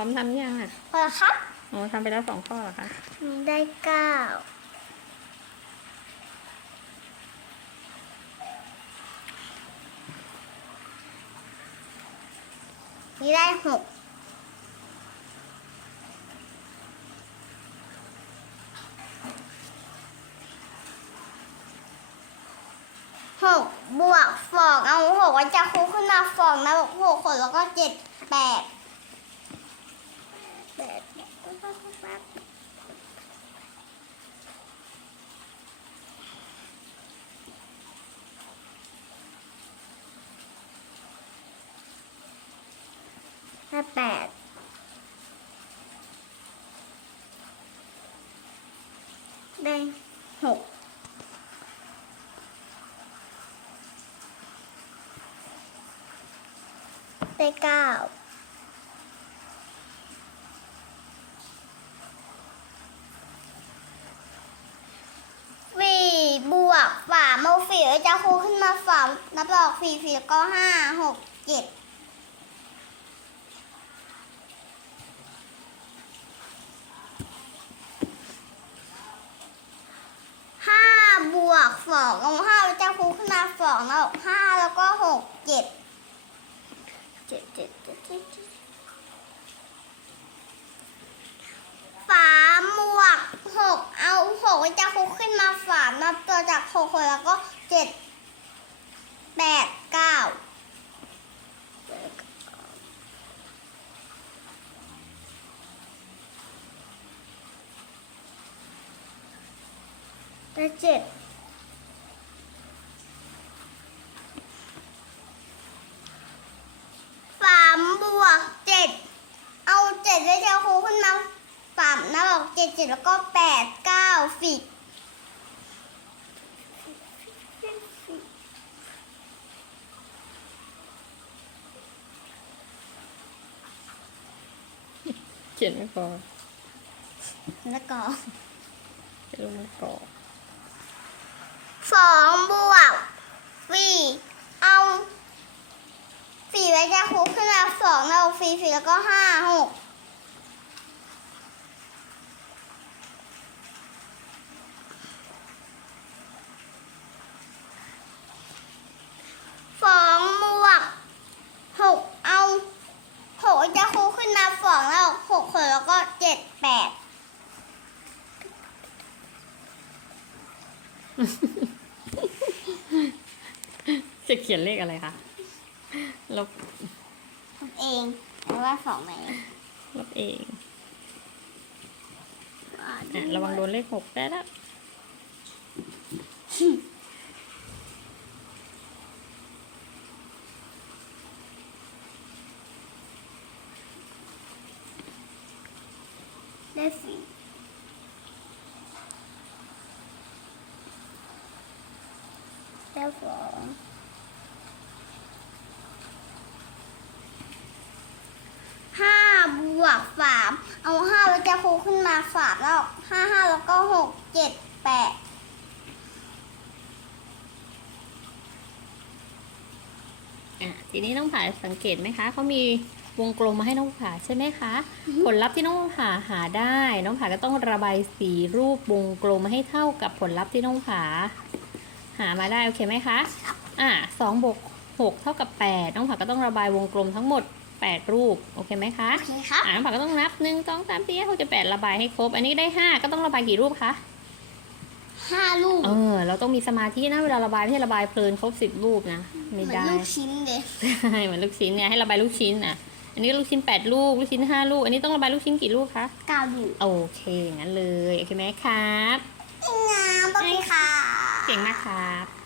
ร้อมทำยังอะพอแล้วครับอ๋อทำไปแล้วสองข้อเหรอคะมีได้เก้ามีได้หกหกบวกสองเอาหกไว้จะคูขึ้นมาสองนะหกคนแล้วก็เจ็ดแปด แปดแปดห้าแปดได้หกได้เก้าสี่บวก ฝามเอาสี่แล้วจะคูขึ้นมาฝามนับดอกสี่สี่ก็ห้าหกเจ็ดห้าบวกสองเอาห้าจะคูขึ้นมาสองแล้วห้าแล้วก็หกเจ็ดเจ็ดเจ็ดเจ็ดเจ็ดเจ็ดสามบวกหกเอาหกแล้วจะคูขึ้นมาสามนับตัวจา กหกคนแล้วก็เจ็ดแปดเก้าได้เจ็ดสามบวกเจ็ดเอาเจ็ดแล้วจะคูขึ้นมาสามนะบอกเจ็ดเจ็ดแล้วก็แปดเก้าสิบ ขียนไม่พอแล้วก็เป็นลูกมะกอกสองบวกสี่เอาสี่แล้วจะคูขึ้นมาสองแล้วสี่สี่แล้วก็ห้าหก สองบวกหกเอาหกจะคูขึ้นมา สองแล้วหกคนแล้วก็เจ็ดแปดจะเขียนเลขอะไรคะลบเองแต่ว่าสองไหนลบเองอะระวังโดนเลขหกได้แล้ว ได้สีได้สองห้าบวกสามเอาห้าแล้วจะคูขึ้นมาสามแล้วห้าห้าแล้วก็หกเจ็ดแปดอะทีนี้น้องผาสังเกตไหมคะเขามี วงกลมมาให้น้องผาใช่ไหมคะ ผลลัพธ์ที่น้องผาหาได้ น้องผาก็ต้องระบายสีรูปวงกลมให้เท่ากับผลลัพธ์ที่น้องผาหามาได้โอเคไหมคะอะสองบวกหกเท่ากับแปดน้องผาก็ต้องระบายวงกลมทั้งหมดแปดรูปโอเคไหมคะโอเคครับอ่าน้องผาก็ต้องนับหนึ่งสองสามสี่ห้าหกเจ็ดแปดระบายให้ครบ อันนี้ได้ห้าก็ต้องระบายกี่รูปคะห้าลูกเออ เราต้องมีสมาธินะเวลาระบายไม่ใช่ระบายเพลินครบสิบรูปนะเหไม่มือนได้ลูกชิ้นเลยใช่เหมือนลูกชิ้นเนี่ยให้ระบายลูกชิ้นอะ อันนี้ลูกชิ้นแปดลูก ลูกชิ้นห้าลูก อันนี้ต้องระบายลูกชิ้นกี่ลูกคะเก้าลูกโอเคงั้นเลย โอเคไหมครับงามโอเคค่ะ เก่งมากครับ